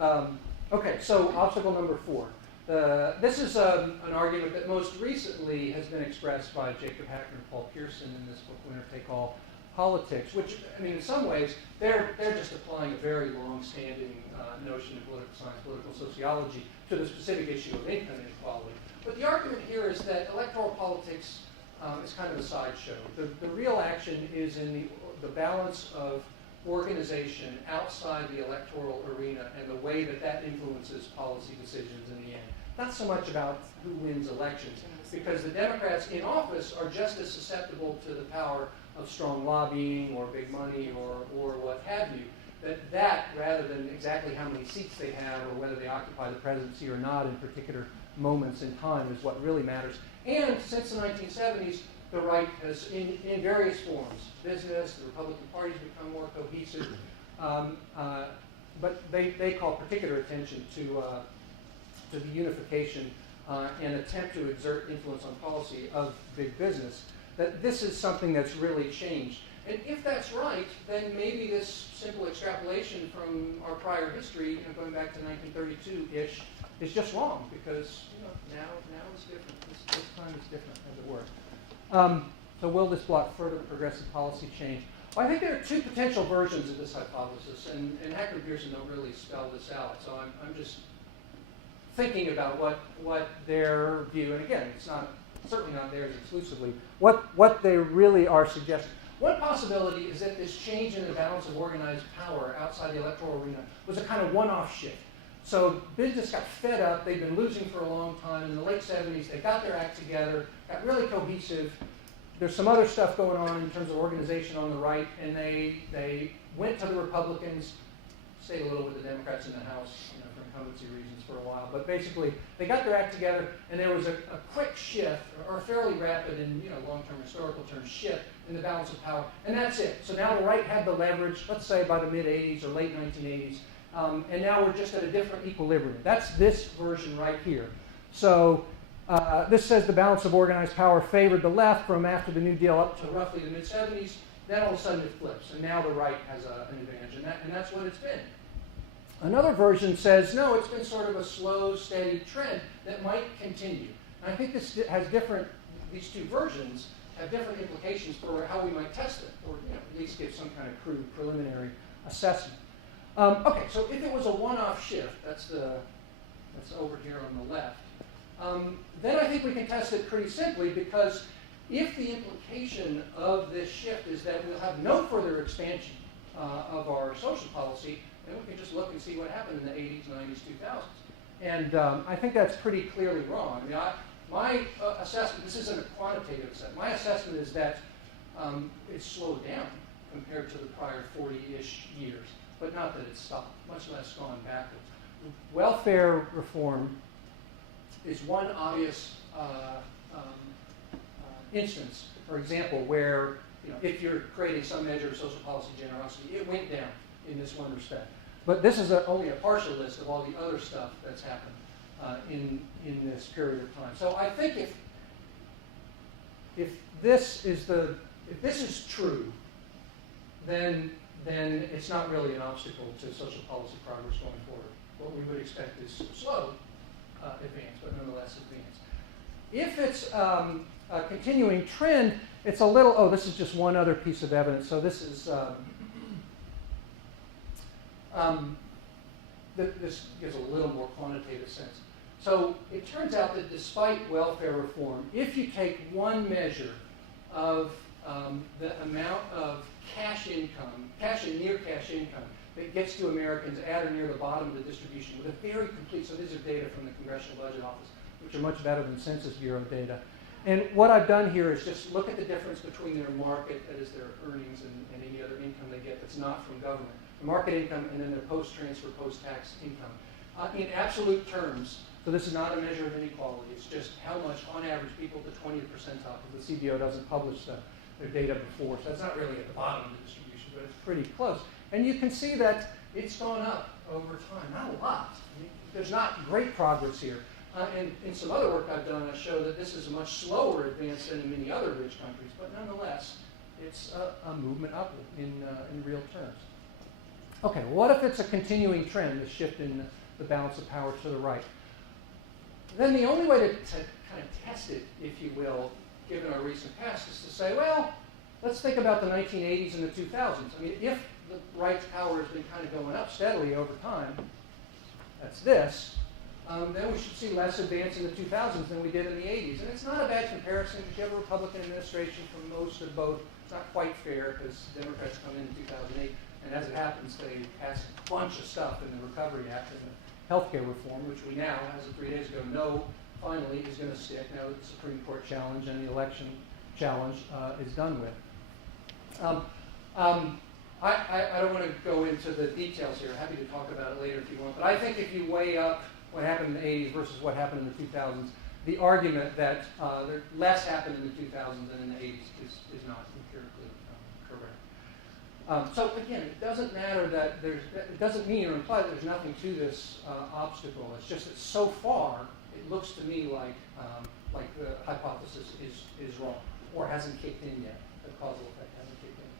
Okay, so obstacle number 4. This is an argument that most recently has been expressed by Jacob Hacker and Paul Pearson in this book, Winner Take All Politics, which, I mean, in some ways, they're just applying a very long-standing notion of political science, political sociology, to the specific issue of income inequality. But the argument here is that electoral politics is kind of a sideshow. The real action is in the balance of organization outside the electoral arena and the way that that influences policy decisions in the end. Not so much about who wins elections, because the Democrats in office are just as susceptible to the power of strong lobbying or big money or what have you. That rather than exactly how many seats they have or whether they occupy the presidency or not in particular moments in time is what really matters. And since the 1970s, the right has, in various forms, business, the Republican Party's become more cohesive, but they call particular attention to the unification and attempt to exert influence on policy of big business. That this is something that's really changed. And if that's right, then maybe this simple extrapolation from our prior history, going back to 1932-ish, is just wrong, because now it's different. This time is different, as it were. So will this block further progressive policy change? Well, I think there are two potential versions of this hypothesis, and Hacker and Pearson don't really spell this out. So I'm just thinking about what their view, and again, it's certainly not theirs exclusively, what they really are suggesting. One possibility is that this change in the balance of organized power outside the electoral arena was a kind of one-off shift. So business got fed up. They'd been losing for a long time. In the late 70s, they got their act together, got really cohesive. There's some other stuff going on in terms of organization on the right, and they went to the Republicans, stayed a little with the Democrats in the House, for incumbency reasons for a while. But basically, they got their act together, and there was a quick shift, or a fairly rapid in long-term historical terms, shift in the balance of power, and that's it. So now the right had the leverage, let's say by the mid-'80s or late 1980s, and now we're just at a different equilibrium. That's this version right here. So this says the balance of organized power favored the left from after the New Deal up to roughly the mid-'70s. Then all of a sudden it flips, and now the right has an advantage, and that's what it's been. Another version says, no, it's been sort of a slow, steady trend that might continue. And I think this has these two versions have different implications for how we might test it, or at least give some kind of crude preliminary assessment. Okay, so if it was a one-off shift, that's over here on the left, then I think we can test it pretty simply, because if the implication of this shift is that we'll have no further expansion of our social policy, then we can just look and see what happened in the 80s, 90s, 2000s. And I think that's pretty clearly wrong. I mean, my assessment, this isn't a quantitative assessment, my assessment is that it's slowed down compared to the prior 40-ish years, but not that it's stopped, much less gone backwards. Welfare reform is one obvious instance, for example, where if you're creating some measure of social policy generosity, it went down in this one respect. But this is only a partial list of all the other stuff that's happened in this period of time. So I think if this is true, then it's not really an obstacle to social policy progress going forward. What we would expect is slow advance, but nonetheless advance. If it's a continuing trend, it's a little, this is just one other piece of evidence. So this is, this gives a little more quantitative sense. So it turns out that despite welfare reform, if you take one measure of the amount of cash income, cash and near cash income, that gets to Americans at or near the bottom of the distribution with a very complete, so these are data from the Congressional Budget Office, which are much better than Census Bureau data. And what I've done here is just look at the difference between their market, that is their earnings and any other income they get that's not from government, the market income, and then their post-transfer, post-tax income. In absolute terms, so this is not a measure of inequality, it's just how much, on average, people at the 20th percentile, because the CBO doesn't publish their data before, so that's not really at the bottom of the distribution, but it's pretty close. And you can see that it's gone up over time, not a lot. I mean, there's not great progress here. And in some other work I've done, I show that this is a much slower advance than in many other rich countries, but nonetheless, it's a movement upward in real terms. Okay, what if it's a continuing trend, the shift in the balance of power to the right? Then the only way to kind of test it, if you will, given our recent past, is to say, well, let's think about the 1980s and the 2000s. I mean, if the right's power has been kind of going up steadily over time, that's this, then we should see less advance in the 2000s than we did in the 80s. And it's not a bad comparison because you have a Republican administration for most of both. It's not quite fair because Democrats come in 2008, and as it happens, they passed a bunch of stuff in the Recovery Act and the healthcare reform, which we now, as of 3 days ago, know finally is going to stick. Now that the Supreme Court challenge and the election challenge is done with. I don't want to go into the details here. Happy to talk about it later if you want. But I think if you weigh up what happened in the 80s versus what happened in the 2000s, the argument that less happened in the 2000s than in the 80s is not empirically correct. So again, it doesn't matter that it doesn't mean or imply that there's nothing to this obstacle. It's just that so far it looks to me like the hypothesis is wrong or hasn't kicked in yet. The causal effect hasn't kicked in.